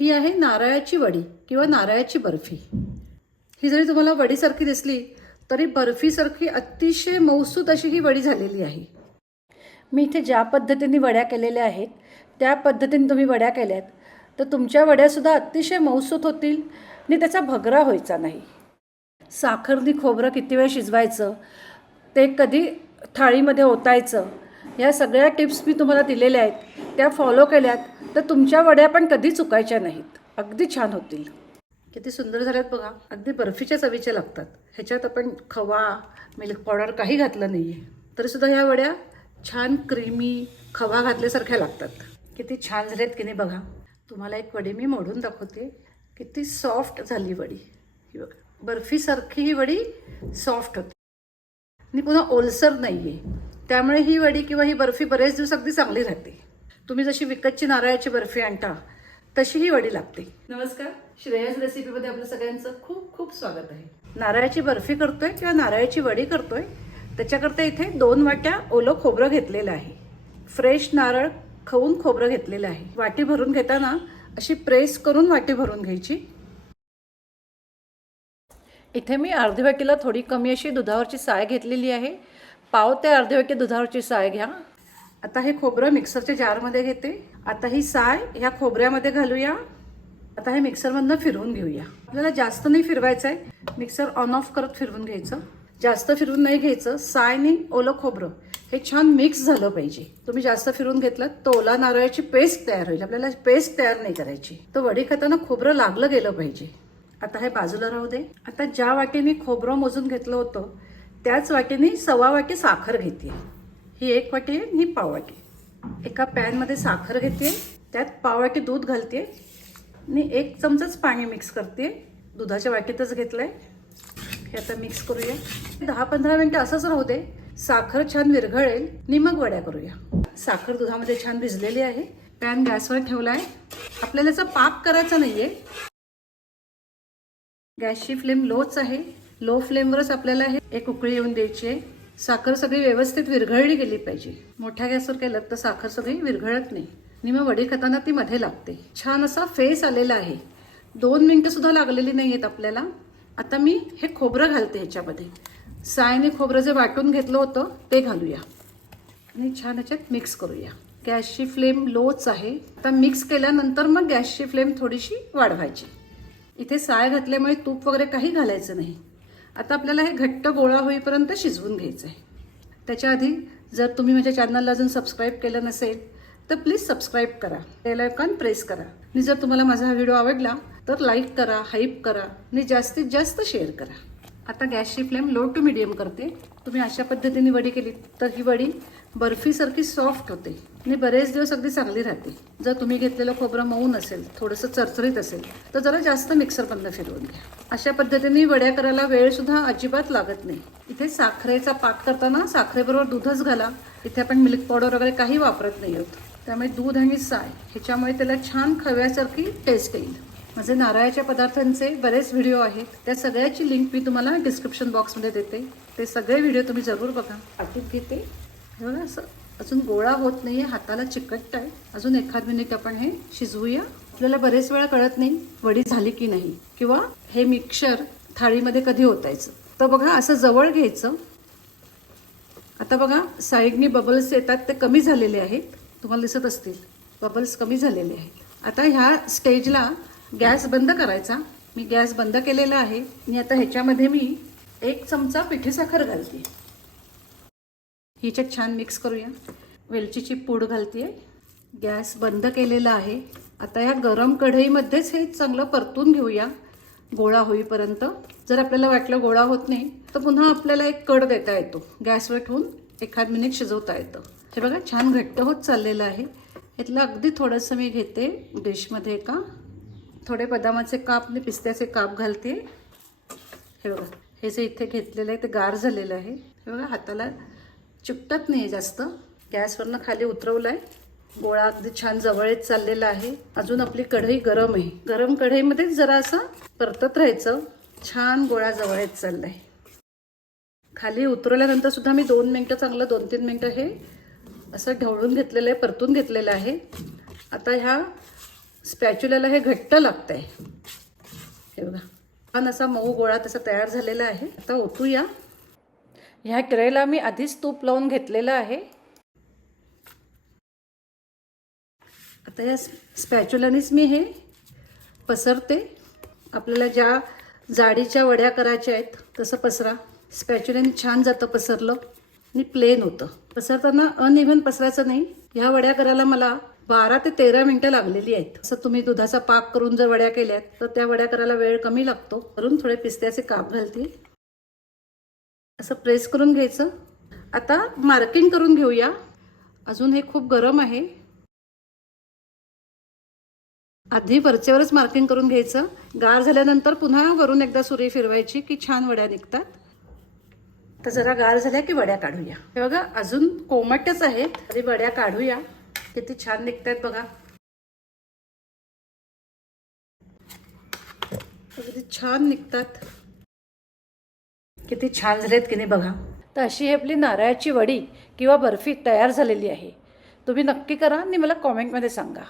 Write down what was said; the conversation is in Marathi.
ही आहे नारळाची वडी किंवा नारळाची बर्फी. ही जरी तुम्हाला वडीसारखी दिसली तरी बर्फीसारखी अतिशय मौसूत अशी ही वडी झालेली आहे. मी इथे ज्या पद्धतीने वड्या केलेल्या आहेत त्या पद्धतीने तुम्ही वड्या केल्यात तर तुमच्या वड्यासुद्धा अतिशय मौसूत होतील आणि त्याचा भगरा व्हायचा नाही. साखरनी खोबरं किती वेळ शिजवायचं ते कधी थाळीमध्ये ओतायचं या सगळ्या टिप्स मी तुम्हाला दिलेल्या आहेत त्या फॉलो केल्यात तर तुमच्या वड्या पण कधी चुकायच्या नाहीत. अगदी छान होतील. किती सुंदर झाल्यात बघा. अगदी बर्फीच्या चवीच्या लागतात. ह्याच्यात आपण खवा मिल्क पावडर काही घातलं नाही आहे तरीसुद्धा ह्या वड्या छान क्रीमी खवा घातल्यासारख्या लागतात. किती छान झाल्यात की नाही बघा. तुम्हाला एक वडी मी मोडून दाखवते. किती सॉफ्ट झाली वडी. ही बघा. बर्फीसारखी ही वडी सॉफ्ट होती. आणि पुन्हा ओलसर नाही आहे त्यामुळे ही वडी किंवा ही बर्फी बरेच दिवस अगदी चांगली राहते. तुम्ही जशी विकतची नारळाची बर्फी आणता तशी ही वडी लागते. नमस्कार. श्रेयस रेसिपीमध्ये आपलं सगळ्यांचं खूप खूप स्वागत आहे. नारळाची बर्फी करतोय किंवा नारळाची वडी करतोय त्याच्याकरता इथे दोन वाट्या ओलं खोबरं घेतलेलं आहे. फ्रेश नारळ खवून खोबरं घेतलेलं आहे. वाटी भरून घेताना अशी प्रेस करून वाटी भरून घ्यायची. इथे मी अर्धी वाटीला थोडी कमी अशी दुधावरची साय घेतलेली आहे. पाव ते अर्धे वाटी दुधावरची साय घ्या. आता हे खोबरं मिक्सरच्या जारमध्ये घेते. आता ही साय ह्या खोबऱ्यामध्ये घालूया. आता हे मिक्सरमधनं फिरवून घेऊया. आपल्याला जास्त नाही फिरवायचं आहे मिक्सर ऑन ऑफ करत फिरवून घ्यायचं. जास्त फिरवून नाही घ्यायचं. सायने ओलं खोबरं हे छान मिक्स झालं पाहिजे. तुम्ही जास्त फिरून घेतलं तर ओला नारळाची पेस्ट तयार होईल. आपल्याला पेस्ट तयार नाही करायची. तर वडी खाताना खोबरं लागलं गेलं पाहिजे. आता हे बाजूला राहू दे. आता ज्या वाटेने खोबरं मोजून घेतलं होतं त्याच वाटीने सव्वा वाटी साखर घेते. ही एक वाटी आहे आणि ही पाव वाटी. एका पॅनमध्ये साखर घेते त्यात पाव वाटी दूध घालते आणि एक चमचाच पाणी मिक्स करते. दुधाच्या वाटीतच घेतलंय. हे आता मिक्स करूया. दहा पंधरा मिनटं असंच राहू दे. साखर छान विरघळेल. आणि मग वड्या करूया. साखर दुधामध्ये छान भिजलेली आहे. पॅन गॅसवर ठेवला आहे आपल्याला याचा पाक करायचा नाही आहे गॅसची फ्लेम लोच आहे. लो फ्लेमवरच आपल्याला हे एक उकळी येऊन द्यायची आहे. साखर सगळी व्यवस्थित विरघळली गेली पाहिजे. मोठ्या गॅसवर केलं तर साखर सगळी विरघळत नाही. आणि मग वडी खाताना ती मध्ये लागते. छान असा फेस आलेला आहे. दोन मिनटं सुद्धा लागलेली नाही आहेत आपल्याला. आता मी हे खोबरं घालते ह्याच्यामध्ये. सायने खोबरं जे वाटून घेतलं होतं ते घालूया. आणि छान ह्याच्यात मिक्स करूया. गॅसची फ्लेम लोच आहे. आता मिक्स केल्यानंतर मग गॅसची फ्लेम थोडीशी वाढवायची. इथे साय घातल्यामुळे तूप वगैरे काही घालायचं नाही. आता आपल्याला हे घट्ट गोळा होईपर्यंत शिजवून घ्यायचं आहे त्याच्या आधी जर तुम्ही माझ्या चॅनलला अजून सबस्क्राईब केलं नसेल तर प्लीज सबस्क्राईब करा. बेलायकॉन प्रेस करा. आणि जर तुम्हाला माझा हा व्हिडिओ आवडला तर लाईक करा हाईप करा आणि जास्तीत जास्त शेअर करा. आता गॅसची फ्लेम लो टू मिडियम करते. तुम्ही अशा पद्धतीने वडी केली तर ही वडी बर्फीसारखी सॉफ्ट होते. आणि बरेच दिवस अगदी चांगली राहते. जर तुम्ही घेतलेलं खोबरं मऊ नसेल थोडंसं चरचरीत असेल तर जरा जास्त मिक्सर बंद फिरवून घ्या. अशा पद्धतीने वड्या करायला वेळ सुद्धा अजिबात लागत नाही. इथे साखरेचा पाक करताना साखरेबरोबर दूधच घाला. इथे आपण मिल्क पावडर वगैरे काही वापरत नाही आहोत. त्यामुळे दूध आणि साय ह्याच्यामुळे त्याला छान खव्यासारखी टेस्ट येईल. माझे नारळाच्या पदार्थांचे बरेच व्हिडिओ आहेत. त्या सगळ्याची लिंक मी तुम्हाला डिस्क्रिप्शन बॉक्समध्ये देते. ते सगळे व्हिडिओ तुम्ही जरूर बघा. पाठीत घेते. हे बघा असं. अजून गोळा होत नाही आहे हाताला चिकटत आहे अजून एखाद मिनिट आपण हे शिजवूया. आपल्याला बरेच वेळा कळत नाही वडी झाली की नाही किंवा हे मिक्सर थाळीमध्ये कधी ओतायचं. तर बघा असं जवळ घ्यायचं. आता बघा साईडनी बबल्स येतात ते कमी झालेले आहेत. तुम्हाला दिसत असतील बबल्स कमी झालेले आहेत. आता ह्या स्टेजला गॅस बंद करायचा. मी गॅस बंद केलेला आहे. आणि आता ह्याच्यामध्ये मी एक चमचा पिठी साखर घालते. हिच्यात छान मिक्स करूया. वेलचीची पूड घालते गॅस बंद केलेला आहे. आता या गरम कढईमध्येच हे चांगलं परतून घेऊया. गोळा होईपर्यंत. जर आपल्याला वाटलं गोळा होत नाही तर पुन्हा आपल्याला एक कड देता येतो. गॅसवर ठेवून एखाद मिनिट शिजवता येतं. हे बघा छान घट्ट होत चाललेलं आहे. यातलं अगदी थोडंसं मी घेते डिशमध्ये का थोडे बदामाचे काप आणि पिस्त्याचे काप घालते. हे बघा हे जे इथे घेतलेलं आहे ते गार झालेलं आहे. हे बघा हाताला चिकटत नाही जास्त. गॅसवरनं खाली उतरवलं आहे गोळा अगदी छान जवळ येत चाललेला आहे. अजून आपली कढई गरम आहे. गरम कढईमध्येच जरा असं परतत राहायचं. छान गोळा जवळ येत चाललाय. खाली उतरवल्यानंतर सुद्धा मी दोन मिनटं चांगलं दोन तीन मिनटं हे असं ढवळून घेतलेलं आहे परतून घेतलेलं आहे. आता ह्या स्पॅच्युलाला हे घट्ट लागतंय. हे बघा. छान असा मऊ गोळा तसा तयार झालेला आहे. आता ओतूया. ह्या ट्रेला मी आधीच तूप लावून घेतलेलं आहे. आता या स्पॅच्युलानेच मी हे पसरते. आपल्याला ज्या जाडीच्या वड्या करायच्या आहेत तसं पसरा. स्पॅच्युलाने छान जातं पसरलं. आणि प्लेन होतं. पसरताना अनइव्हन पसरायचं नाही. ह्या वड्या करायला मला बारा ते तेरा मिनटं लागलेली आहेत. असं तुम्ही दुधाचा पाक करून जर वड्या केल्यात तर त्या वड्या करायला वेळ कमी लागतो. करून थोडे पिस्त्याचे काप घालतील. असं प्रेस करून घ्यायचं. आता मार्किंग करून घेऊया. अजून हे खूप गरम आहे. आधी वरच्यावरच मार्किंग करून घ्यायचं. गार झाल्यानंतर पुन्हा वरून एकदा सुरी फिरवायची की छान वड्या निघतात. तर जरा गार झाल्या की वड्या काढूया. हे बघा अजून कोमटच आहेत. तरी वड्या काढूया. किती छान निघतायत बघा. अगदी छान निघतात. किती छान झालेत की नाही बघा. तर अशी ही आपली नारळाची वडी किंवा बर्फी तयार झालेली आहे. तुम्ही नक्की करा आणि मला कॉमेंटमध्ये सांगा.